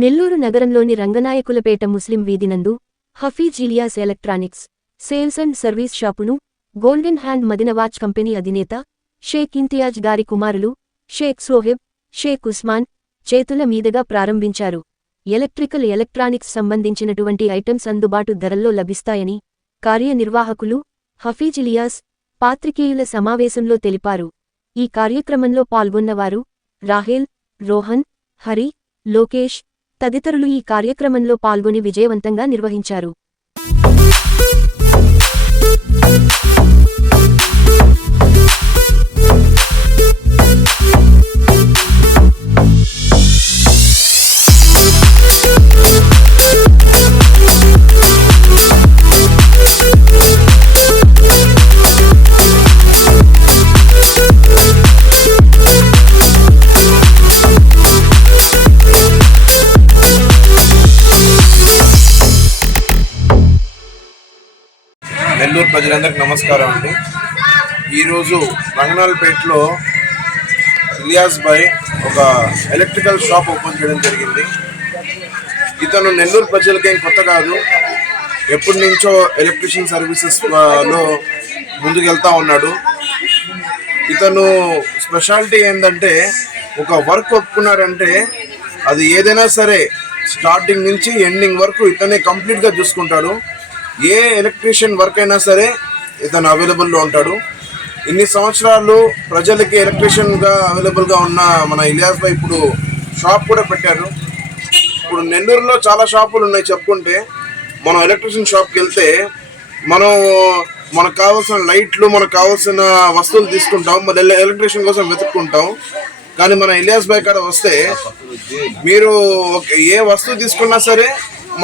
నెల్లూరు నగరంలోని రంగనాయకులపేట ముస్లిం వీధినందు Hafeez Ilyas electronics sales and service షాపును golden hand Madina watch company అధినేత షేక్ ఇంతియాజ్ గారి కుమారులు షేక్ సోహెబ్, షేక్ ఉస్మాన్ చేతుల మీదుగా ప్రారంభించారు. ఎలక్ట్రానిక్స్ సంబంధించినటువంటి ఐటమ్స్ అందుబాటు ధరల్లో లభిస్తాయని కార్యనిర్వాహకులు హఫీజ్ ఇలియాస్ పాత్రికేయుల సమావేశంలో తెలిపారు. ఈ కార్యక్రమంలో పాల్గొన్నవారు రాహేల్, రోహన్, హరి, లోకేష్ తదితరులు ఈ కార్యక్రమంలో పాల్గొని విజయవంతంగా నిర్వహించారు. నెల్లూరు ప్రజలందరికీ నమస్కారం అండి. ఈరోజు రంగనాయకులపేటలో ఇలియాస్ భాయ్ ఒక ఎలక్ట్రికల్ షాప్ ఓపెన్ చేయడం జరిగింది. ఇతను నెల్లూరు ప్రజలకేం కొత్త కాదు, ఎప్పటి నుంచో ఎలక్ట్రిషియన్ సర్వీసెస్లో ముందుకెళ్తా ఉన్నాడు. ఇతను స్పెషాలిటీ ఏంటంటే ఒక వర్క్ ఒప్పుకున్నాడంటే అది ఏదైనా సరే స్టార్టింగ్ నుంచి ఎండింగ్ వరకు ఇతనే కంప్లీట్గా చూసుకుంటాడు. ఏ ఎలక్ట్రీషియన్ వర్క్ అయినా సరే ఇతను అవైలబుల్లో ఉంటాడు. ఇన్ని సంవత్సరాలు ప్రజలకి ఎలక్ట్రీషియన్గా అవైలబుల్గా ఉన్న మన ఇలియాస్ భాయ్ ఇప్పుడు షాప్ కూడా పెట్టారు. ఇప్పుడు నెల్లూరులో చాలా షాపులు ఉన్నాయి చెప్పుకుంటే. మనం ఎలక్ట్రీషియన్ షాప్కి వెళ్తే మనకు కావాల్సిన లైట్లు, మనకు కావాల్సిన వస్తువులు తీసుకుంటాం, మళ్ళీ ఎలక్ట్రీషియన్ కోసం వెతుక్కుంటాం. కానీ మన ఇలియాస్ భాయ్ కాడ వస్తే మీరు ఏ వస్తువు తీసుకున్నా సరే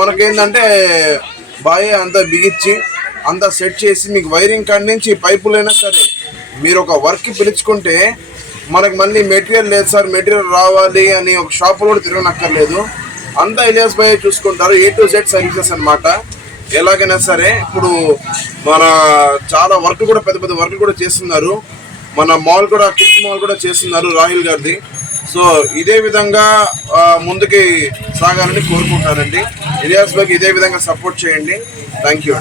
మనకేంటంటే బాయ్ అంతా బిగించి అంతా సెట్ చేసి మీకు వైరింగ్ కాడి నుంచి పైపులైనా సరే మీరు ఒక వర్క్కి పిలుచుకుంటే మనకు మళ్ళీ మెటీరియల్ లేదు సార్, మెటీరియల్ రావాలి అని ఒక షాపులో కూడా తిరగనక్కర్లేదు. అంతా ఇలియాస్ భాయ్ చూసుకుంటారు. A to Z సర్వీసెస్ అనమాట. ఎలాగైనా సరే ఇప్పుడు మన చాలా వర్క్ కూడా పెద్ద పెద్ద వర్క్ కూడా చేస్తున్నారు. మన మాల్ కూడా, కిడ్స్ మాల్ కూడా చేస్తున్నారు రాహిల్ గారిది. సో ఇదే విధంగా ముందుకి సాగాలని కోరుకుంటానండి. ఇలియాస్ భాయ్కి ఇదే విధంగా సపోర్ట్ చేయండి. థ్యాంక్ యూ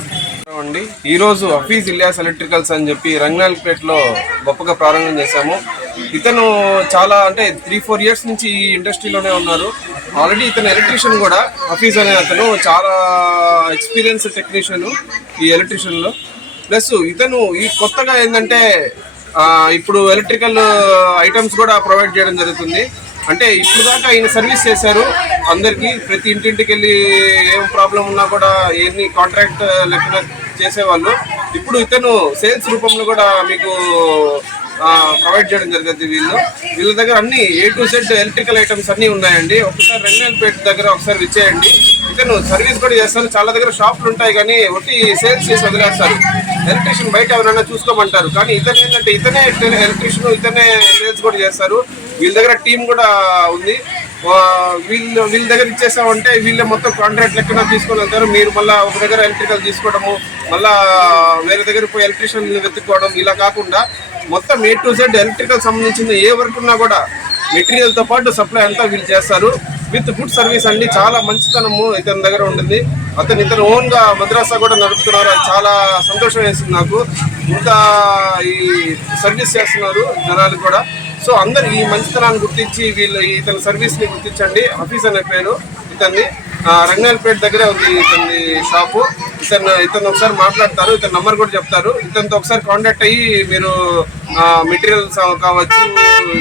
అండి. ఈరోజు హఫీజ్ ఇలియాస్ ఎలక్ట్రికల్స్ అని చెప్పి రంగనాయకులపేటలో గొప్పగా ప్రారంభం చేశాము. ఇతను చాలా అంటే 3-4 ఇయర్స్ నుంచి ఈ ఇండస్ట్రీలోనే ఉన్నారు. ఆల్రెడీ ఇతను ఎలక్ట్రీషియన్ కూడా. హఫీజ్ అనే అతను చాలా ఎక్స్పీరియన్స్ టెక్నీషియన్ ఈ ఎలక్ట్రీషియన్లో. ప్లస్ ఇతను ఈ కొత్తగా ఏంటంటే ఇప్పుడు ఎలక్ట్రికల్ ఐటమ్స్ కూడా ప్రొవైడ్ చేయడం జరుగుతుంది. అంటే ఇప్పుడు దాకా ఆయన సర్వీస్ చేశారు అందరికీ, ప్రతి ఇంటింటికి వెళ్ళి ఏం ప్రాబ్లం ఉన్నా కూడా ఎన్ని కాంట్రాక్ట్ లెక్కన చేసేవాళ్ళు. ఇప్పుడు ఇతను సేల్స్ రూపంలో కూడా మీకు ప్రొవైడ్ చేయడం జరుగుతుంది. వీళ్ళ దగ్గర అన్ని A to Z electrical items అన్నీ ఉన్నాయండి. ఒకసారి రంగనాయకులపేట దగ్గర ఒకసారి విచ్చేయండి. ఇతను సర్వీస్ కూడా చేస్తారు. చాలా దగ్గర షాపులు ఉంటాయి కానీ ఒకటి సేల్స్ చేసి వదిలేస్తారు. ఎలక్ట్రీషియన్ బయట ఎవరైనా చూసుకోమంటారు, కానీ ఇతను ఏంటంటే ఇతనే ఎలక్ట్రీషియన్, ఇతనే సేల్స్ కూడా చేస్తారు. వీళ్ళ దగ్గర టీం కూడా ఉంది. వీళ్ళ దగ్గర ఇచ్చేసామంటే వీళ్ళే మొత్తం కాంట్రాక్ట్ లెక్కన తీసుకొని వెళ్తారు. మీరు మళ్ళీ ఒక దగ్గర ఎలక్ట్రికల్ తీసుకోవడము, మళ్ళీ వేరే దగ్గర పోయి ఎలక్ట్రీషియన్ వెతుక్కోవడం ఇలా కాకుండా మొత్తం A to Z ఎలక్ట్రికల్ సంబంధించిన ఏ వర్క్ ఉన్నా కూడా మెటీరియల్తో పాటు సప్లై అంతా వీళ్ళు చేస్తారు. విత్ గుడ్ సర్వీస్ అండి. చాలా మంచితనము ఇతని దగ్గర ఉంటుంది. ఇతను ఓన్గా మద్రాసా కూడా నడుపుతున్నారు. అది చాలా సంతోషం వేస్తుంది నాకు. ఇంకా ఈ సర్వీస్ చేస్తున్నారు జనాలు కూడా. సో అందరు ఈ మంచితనాన్ని గుర్తించి ఇతని సర్వీస్ని గుర్తించండి. హఫీజ్ అనే పేరు ఇతన్ని. రంగనాయకులపేట దగ్గరే ఉంది ఇతని షాపు. ఇతను ఒకసారి మాట్లాడతారు, ఇతని నంబర్ కూడా చెప్తారు. ఇతనితో ఒకసారి కాంటాక్ట్ అయ్యి మీరు మెటీరియల్స్ కావచ్చు,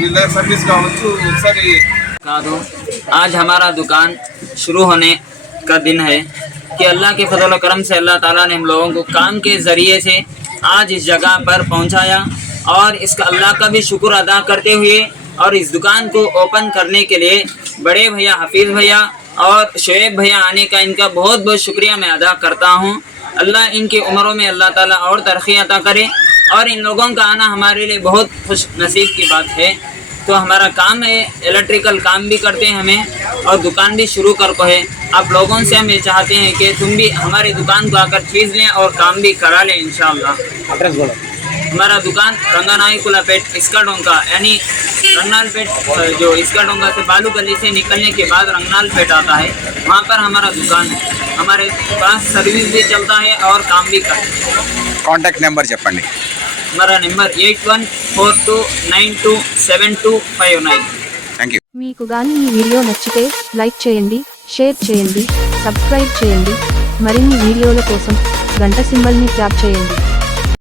వీళ్ళ సర్వీస్ కావచ్చు ఒకసారి. आज हमारा दुकान शुरू होने का दिन है कि अल्लाह के फजल व करम से अल्लाह ताला ने हम लोगों को काम के ज़रिए से आज इस जगह पर पहुंचाया और इसका अल्लाह का भी शुक्र अदा करते हुए और इस दुकान को ओपन करने के लिए बड़े भैया हफीज़ भैया और शोएब भैया आने का इनका बहुत बहुत शुक्रिया मैं अदा करता हूँ. अल्लाह इनकी उम्रों में अल्लाह ताला और तरक्की अता करे और इन लोगों का आना हमारे लिए बहुत खुश नसीब की बात है. तो हमारा काम है, इलेक्ट्रिकल काम भी करते हैं हमें और दुकान भी शुरू कर को है. आप लोगों से हम ये चाहते हैं कि तुम भी हमारी दुकान को आकर चीज़ लें और काम भी करा लें इंशाअल्लाह. हमारा दुकान रंगनायकुलपेट इसका डोंका यानी रंगनालपेट जो इसका डोंगा से बालू गली से निकलने के बाद रंगनालपेट आता है, वहाँ पर हमारा दुकान है। हमारे पास सर्विस भी चलता है और काम भी करते हैं। కాంటాక్ట్ నెంబర్ చెప్పండి. हमारा नंबर 8142927259। Thank you. మీకు గాని ఈ వీడియో నచ్చితే లైక్ చేయండి, షేర్ చేయండి, సబ్స్క్రైబ్ చేయండి. మరిన్ని వీడియోల కోసం గంట సింబల్ని ట్యాప్ చేయండి.